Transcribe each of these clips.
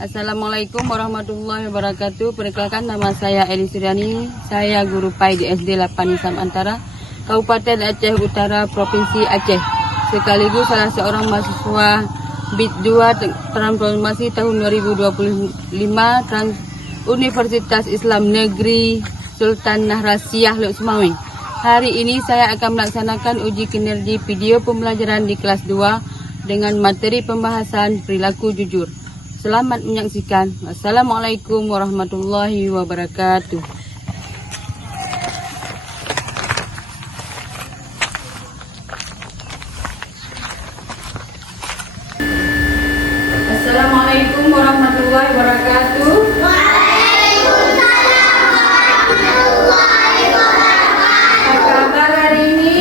Assalamualaikum warahmatullahi wabarakatuh. Perkenalkan, nama saya Eli Suryani. Saya guru PAI di SD 8 Nisam Antara, Kabupaten Aceh Utara, Provinsi Aceh. Sekaligus salah seorang mahasiswa BIT 2 Transformasi tahun 2025 Universitas Islam Negeri Sultan Nahrasiyah Lok Sumawe. Hari ini saya akan melaksanakan uji kinerja video pembelajaran di kelas 2 dengan materi pembahasan perilaku jujur. Selamat menyaksikan. Wassalamualaikum warahmatullahi wabarakatuh. Assalamualaikum warahmatullahi wabarakatuh. Apa kabar hari ini?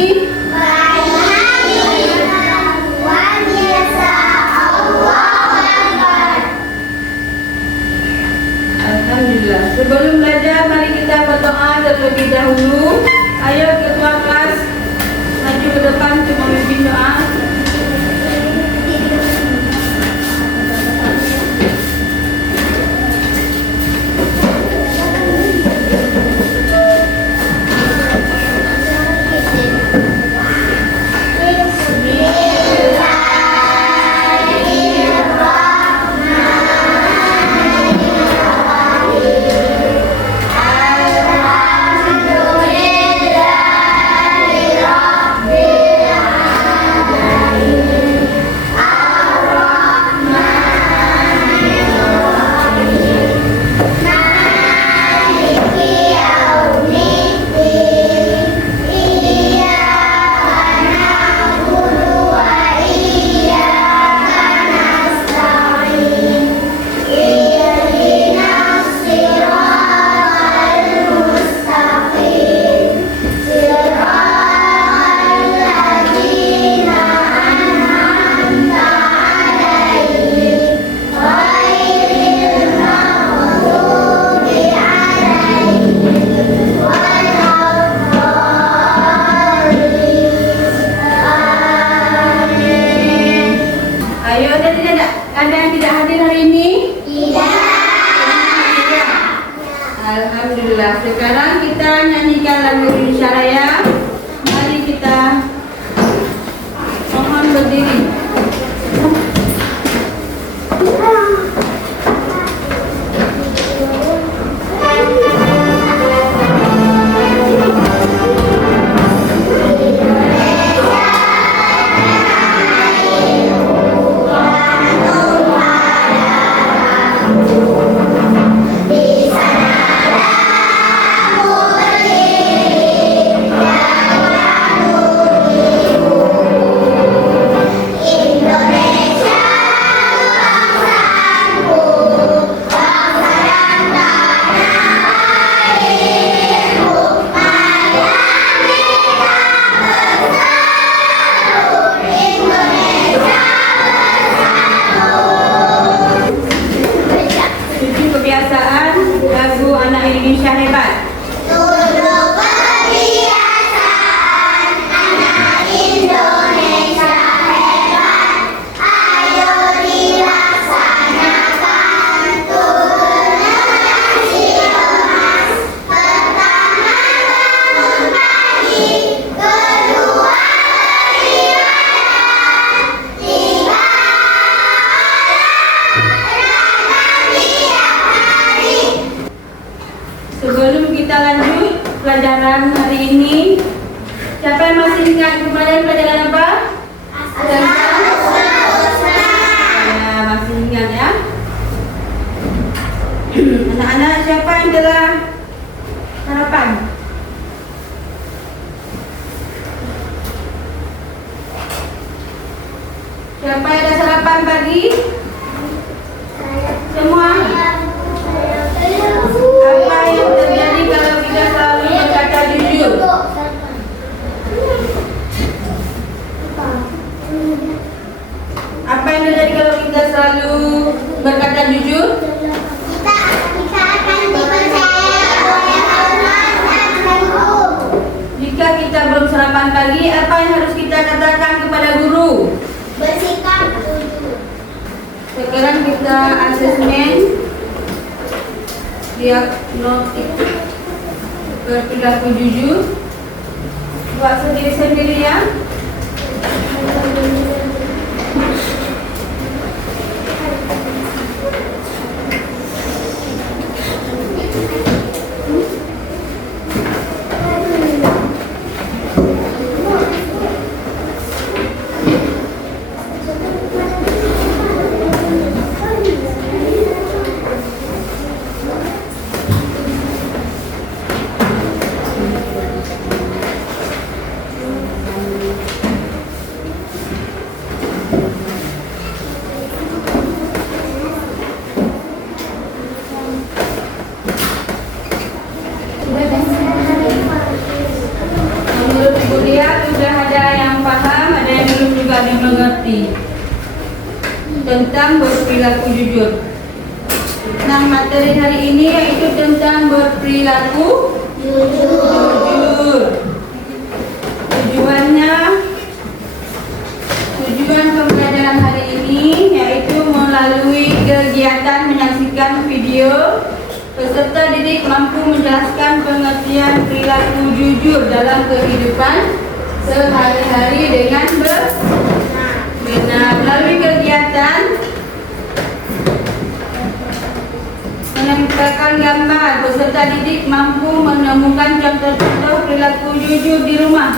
Alhamdulillah. Sebelum belajar, mari kita berdoa terlebih dahulu. Ayo ketua kelas maju ke depan untuk memimpin doa. Ada yang tidak hadir hari ini? Tidak. Alhamdulillah. Sekarang kita nyanyikan lagu Indonesia Raya. Mari kita mohon berdiri. Lagu Anak Indonesia Hebat. Untuk kebiasaan anak Indonesia hebat, ayo dilaksanakan turun nasi emas. Pertama bangun pagi, kedua beribadah, tiga Sebelum kita lanjut pelajaran hari ini, siapa yang masih ingat kemarin pelajaran apa? Ya, masih ingat ya. Anak-anak, siapa yang telah sarapan? Siapa yang ada sarapan pagi? Semua? Apa yang terjadi kalau kita selalu berkata jujur? Apa yang terjadi kalau kita selalu berkata jujur? Kita akan dipercaya oleh Allah dan guru. Jika kita belum sarapan pagi, apa yang harus kita katakan kepada guru? Bersikap jujur. Sekarang kita asesmen berperilaku jujur. Buat sendiri-sendiri ya. Menurut Ibu Lia sudah ada yang paham, ada yang belum juga ada yang mengerti tentang berperilaku jujur. Nah, materi hari ini yaitu tentang berperilaku jujur. Tujuan pembelajaran hari ini yaitu melalui kegiatan menyaksikan video, peserta didik mampu menjelaskan pengertian perilaku jujur dalam kehidupan sehari-hari dengan benar. Melalui kegiatan menempelkan gambar, peserta didik mampu menemukan contoh-contoh perilaku jujur di rumah,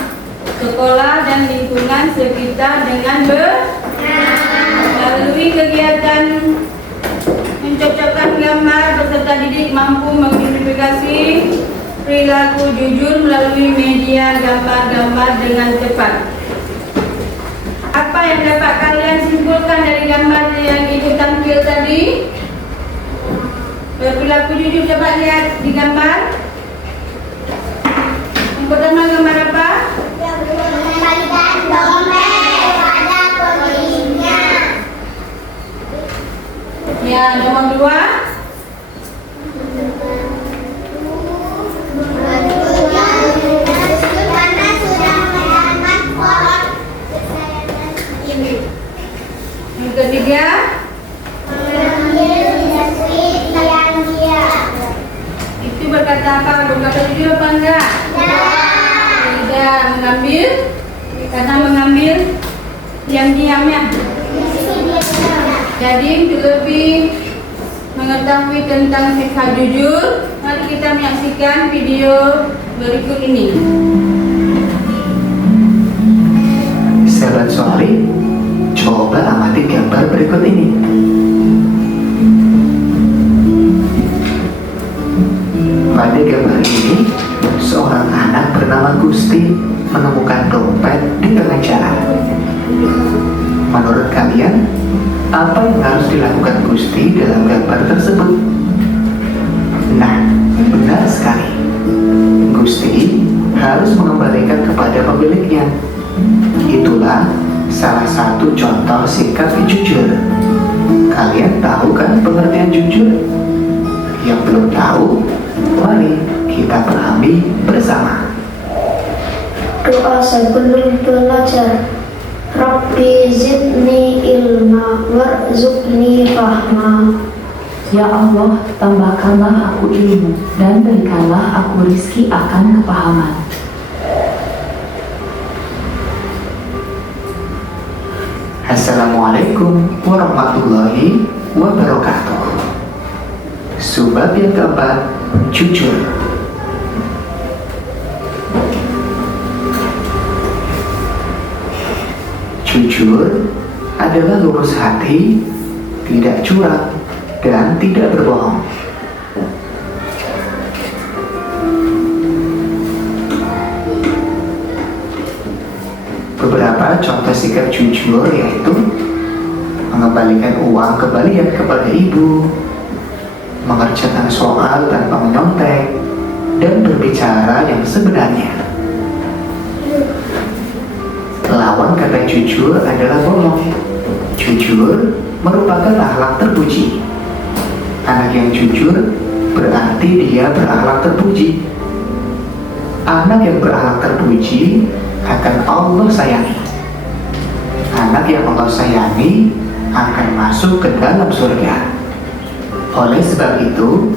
sekolah, dan lingkungan sekitar dengan benar. Melalui kegiatan mencocokkan gambar, peserta didik mampu mengidentifikasi perilaku jujur melalui media gambar-gambar dengan cepat. Apa yang dapat kalian simpulkan dari gambar yang Ibu tampil tadi? Berperilaku jujur, dapat lihat di gambar. Yang pertama, gambar apa? Mengembalikan dompet pada pemiliknya. Ya, nomor 2. Karena sudah mendapat pohon ini. Yang ketiga, Mengambil menyusui yang dia. itu berkata apa? Berkata jujur apa enggak? Tidak, mengambil. Karena mengambil diam-diam ya. Jadi untuk lebih mengetahui tentang sifat jujur, mari kita menyaksikan video berikut ini. Sahabat Soleh, coba amati gambar berikut ini. Pada gambar ini, seorang anak bernama Gusti menemukan dompet di tengah jalan. Menurut kalian, apa yang harus dilakukan Gusti dalam gambar tersebut? Nah, benar sekali. Gusti harus mengembalikan kepada pemiliknya. Itulah salah satu contoh sikap jujur. Kalian tahu kan pengertian jujur? Yang belum tahu, mari kita pahami bersama. Doa sebelum belajar. Rabbi zidni ilma warzuqni fahma. Ya Allah, tambahkanlah aku ilmu dan berikanlah aku rizki akan kepahaman. Assalamualaikum warahmatullahi wabarakatuh. Subbab yang keempat, jujur. Jujur adalah lurus hati, tidak curang, dan tidak berbohong. Beberapa contoh sikap jujur yaitu mengembalikan uang kembalian kepada ibu, mengerjakan soal tanpa menyontek, dan berbicara yang sebenarnya. Lawan kata jujur adalah bohong. Jujur merupakan akhlak terpuji. Anak yang jujur berarti dia berakhlak terpuji. Anak yang berakhlak terpuji akan Allah sayangi. Anak yang Allah sayangi akan masuk ke dalam surga. Oleh sebab itu,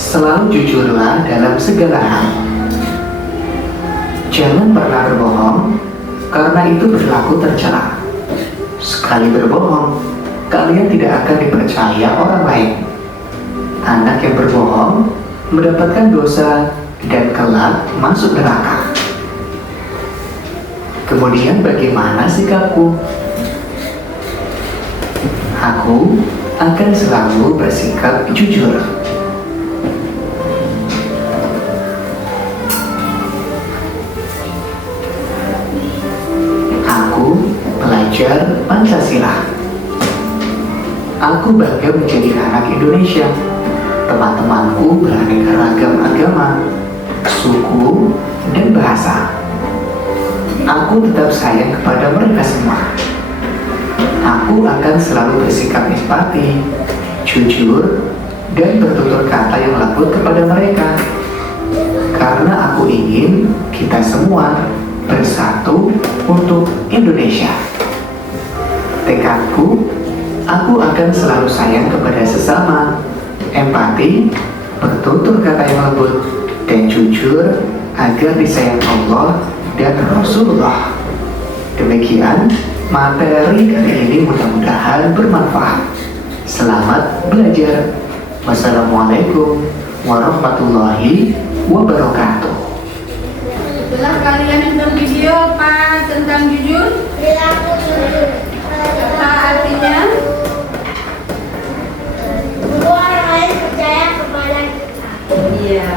Selalu jujurlah dalam segala hal. Jangan pernah berbohong, karena itu berlaku tercela. Sekali berbohong, kalian tidak akan dipercaya orang lain. Anak yang berbohong mendapatkan dosa dan kelak masuk neraka. Kemudian bagaimana sikapku? Aku akan selalu bersikap jujur. Aku pelajar Pancasila. Aku bangga menjadi anak Indonesia. Teman-temanku beraneka ragam agama, suku, dan bahasa. Aku tetap sayang kepada mereka semua. Aku akan selalu bersikap empati, jujur, dan bertutur kata yang lembut kepada mereka. Karena aku ingin kita semua bersatu untuk Indonesia. Tekadku, aku akan selalu sayang kepada sesama, empati, bertutur kata yang lembut, dan jujur agar disayang Allah dan Rasulullah. Demikian materi kali ini, mudah-mudahan bermanfaat. Selamat belajar. Wassalamualaikum warahmatullahi wabarakatuh. Setelah kalian nonton video apa tentang jujur? Perilaku jujur. Apa artinya? Membuat orang lain percaya kepada kita. Iya.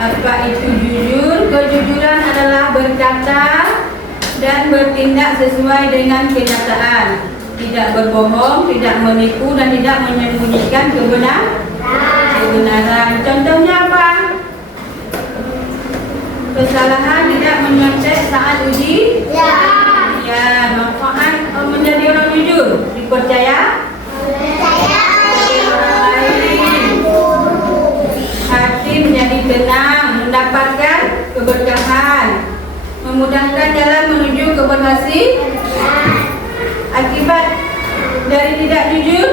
Apa itu jujur? Kejujuran adalah berkata dan bertindak sesuai dengan kenyataan, tidak berbohong, tidak menipu, dan tidak menyembunyikan kebenaran. Contohnya apa? Kesalahan tidak menyontek saat uji. Ya, manfaat menjadi orang jujur, dipercaya oleh orang lain. Hati menjadi tenang, mendapatkan keberkahan, memudahkan jalan menuju keberhasilan. Akibat dari tidak jujur,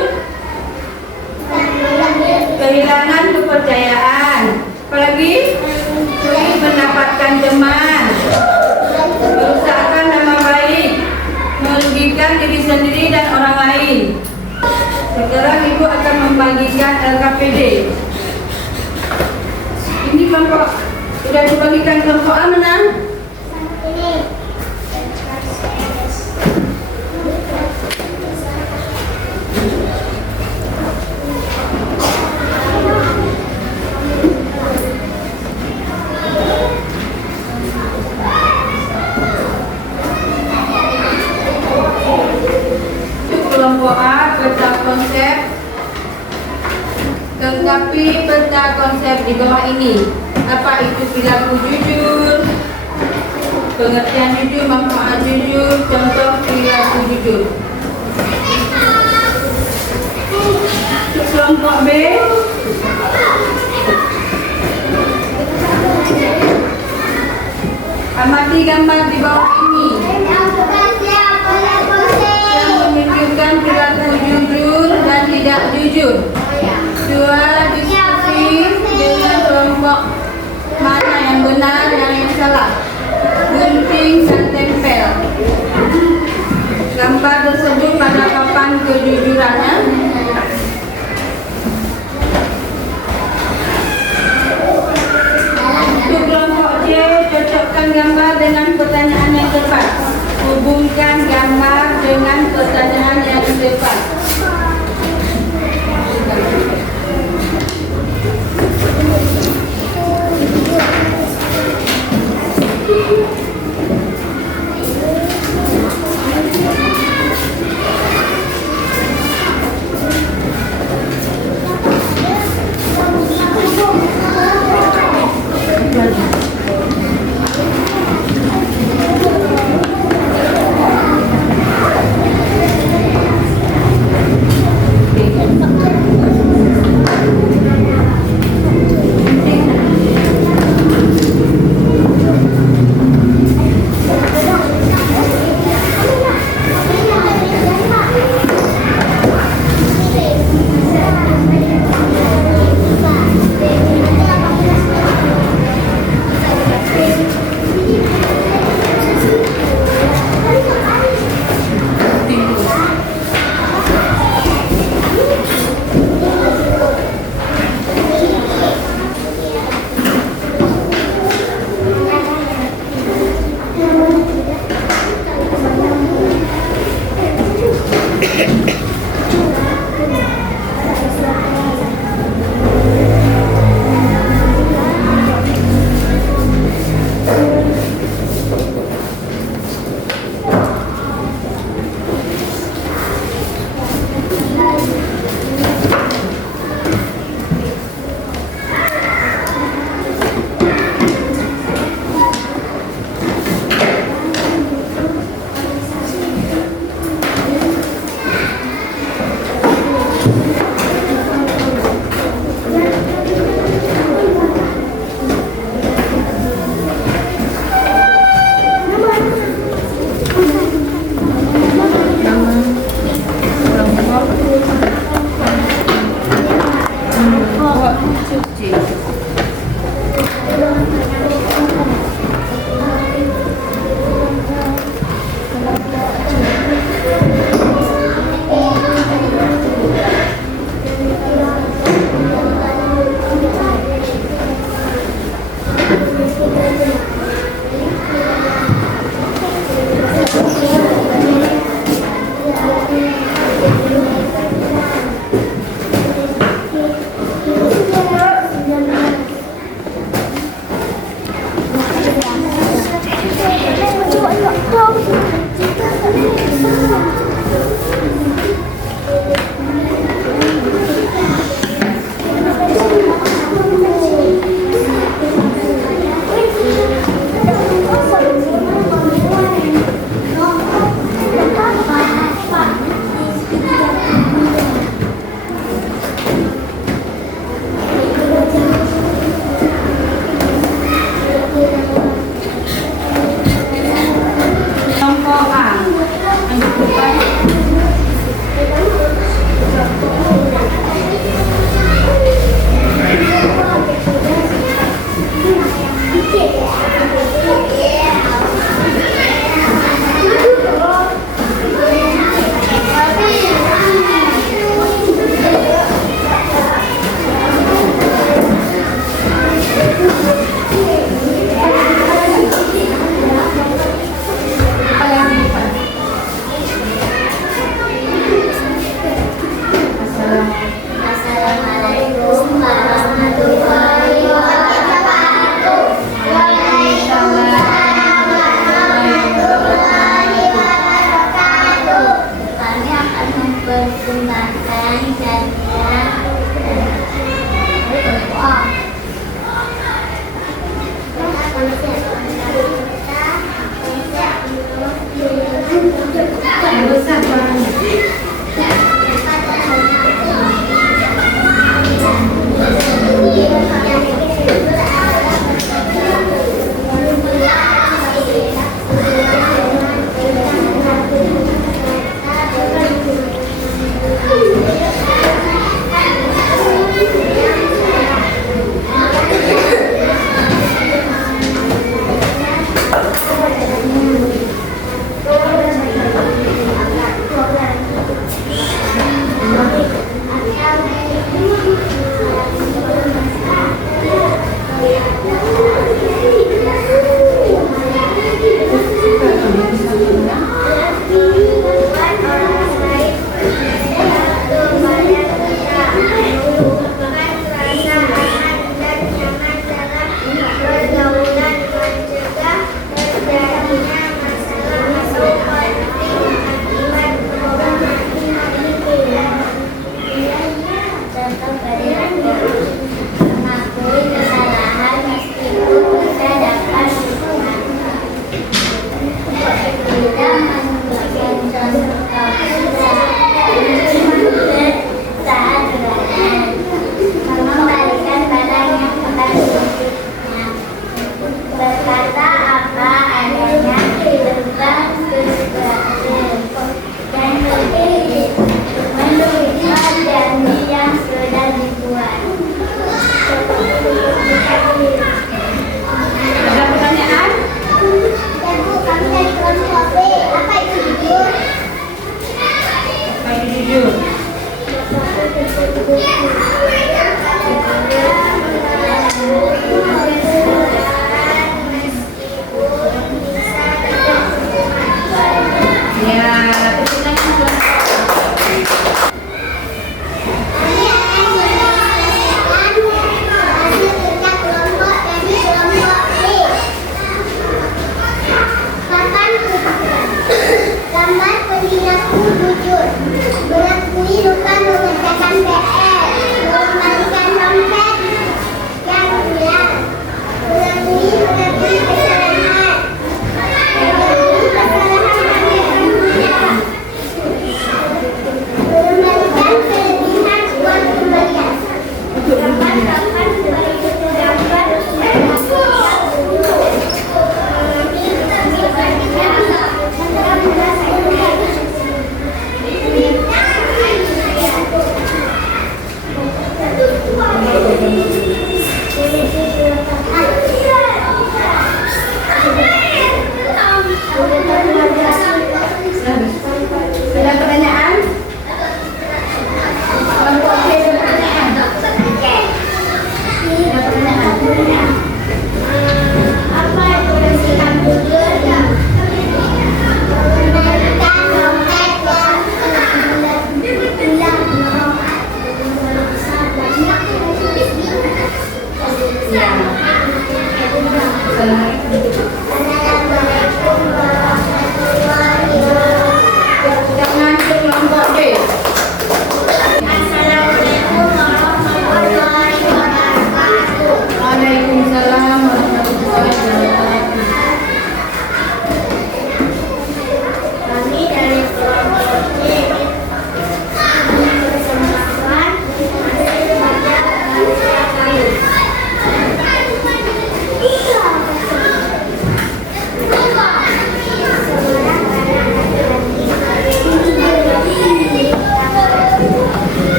kehilangan kepercayaan, apalagi sulit mendapatkan teman, merusakkan nama baik, merugikan diri sendiri dan orang lain. Sekarang ibu akan membagikan LKPD. Ini kelompok sudah dibagikan kelompok A mana? Ini. Kelompok A, peta konsep. Lengkapi peta konsep di bawah ini. Apa itu perilaku jujur? Pengertian jujur, manfaat jujur, contoh perilaku jujur. Kelompok B, amati gambar di bawah ini yang menunjukkan perilaku jujur dan tidak jujur. Dua, diskusi dengan kelompok mana yang benar dan yang salah. Gunting dan tempel. Gambar tersebut pada papan kejujurannya. Untuk kelompok C, cocokkan gambar dengan pertanyaan yang tepat. Hubungkan gambar dengan pertanyaan yang tepat. cuci.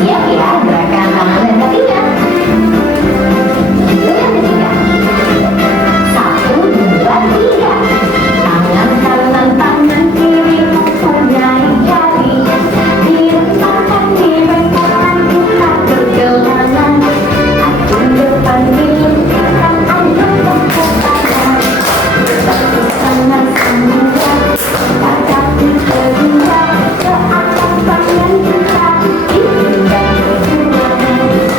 Siap ya, gerakan tangan dan kakinya. Yang ketiga. 1, 2, 3. Tangan kanan, tangan kiri mempunyai jari. Diletakkan di bengkolan kita pergelangan. Adun depan dilentangkan, adun tepuk tangan. Satu tangan semula, kaki kedua ke atas tangan kita. Dipindah kedua,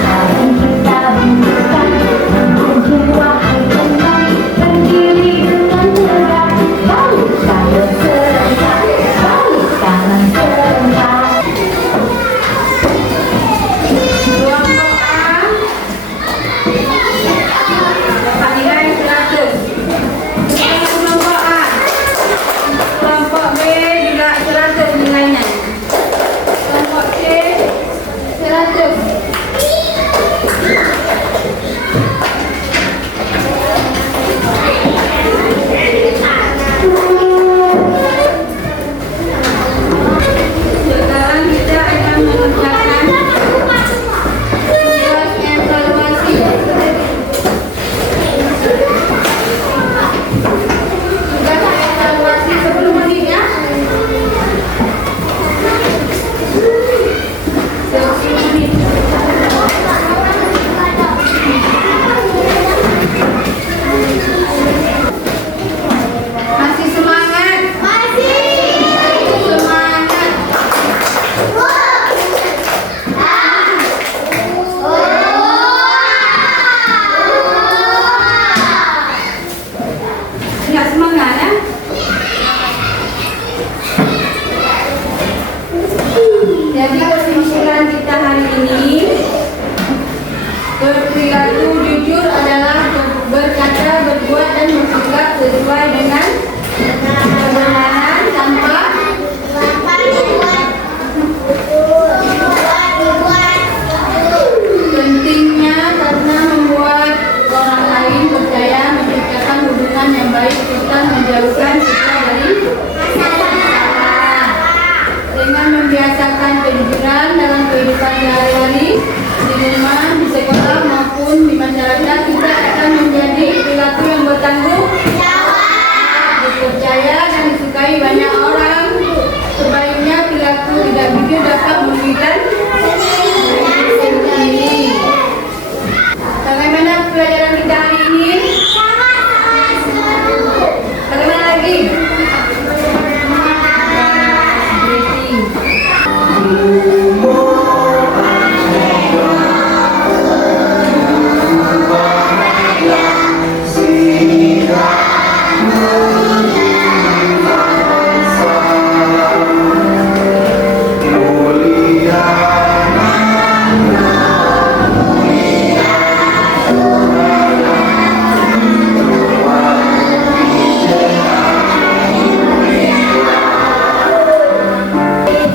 tangan kita bunyikan. Mengunjung wahai teman, berdiri dengan tegak. Balik kanan serentak, balik kanan serentak. Kelompok A, dapat nilai 100. Kelompok A. Kelompok B juga 100 nilainya. Kelompok C 100. Sekarang kita akan mengerjakan tugas evaluasi. Tugas evaluasi 10 menit ya. 10 menit. Masih semangat? Semangat. Enggak semangat ya? Jadi kesimpulan kita hari ini, berperilaku jujur adalah berkata, berbuat dan bersikap sesuai dengan kebenaran tanpa pentingnya karena membuat orang lain percaya, menciptakan hubungan yang baik serta menjauhkan kita dari kesalahan. Dengan membiasakan kejujuran dalam kehidupan sehari-hari, di rumah, di sekolah maupun di masyarakat, kita akan menjadi perilaku yang bertanggung jawab, dipercaya dan disukai banyak orang. Sebaiknya perilaku tidak jujur dapat merugikan diri sendiri. Bagaimana pelajaran kita hari ini? Bagaimana lagi? Greeting.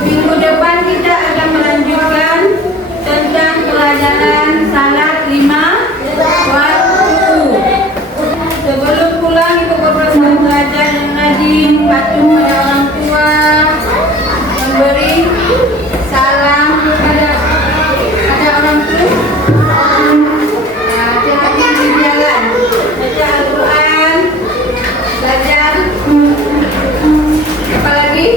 Minggu depan kita akan melanjutkan tentang pelajaran salat 5 waktu. Sebelum pulang, ibu berpesan belajar yang rajin, patuh pada orang tua, memberi salam kepada orang tua. Hati-hati di jalan, baca Al-Quran, belajar. Apa lagi?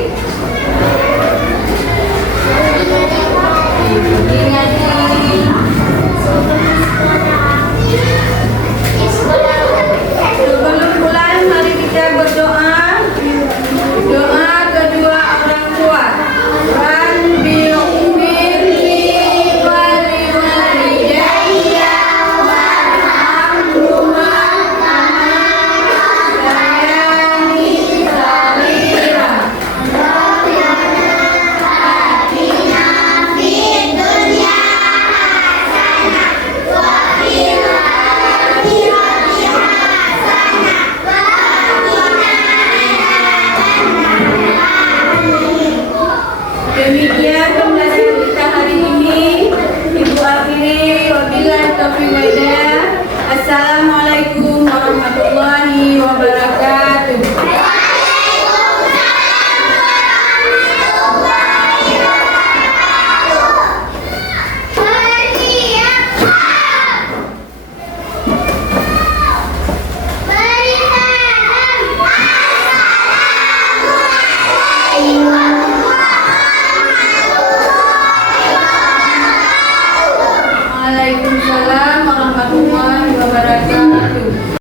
Sebelum pulang, mari kita berdoa. Doa kedua orang tua. Rabbi umirli wali walidayya warhamhuma kama rabbayani shaghira. Demikian pembelajaran kita hari ini. Ibu akhiri, wabillahi taufiq wal hidayah. Assalamualaikum warahmatullahi wabarakatuh. Waalaikumsalam warahmatullahi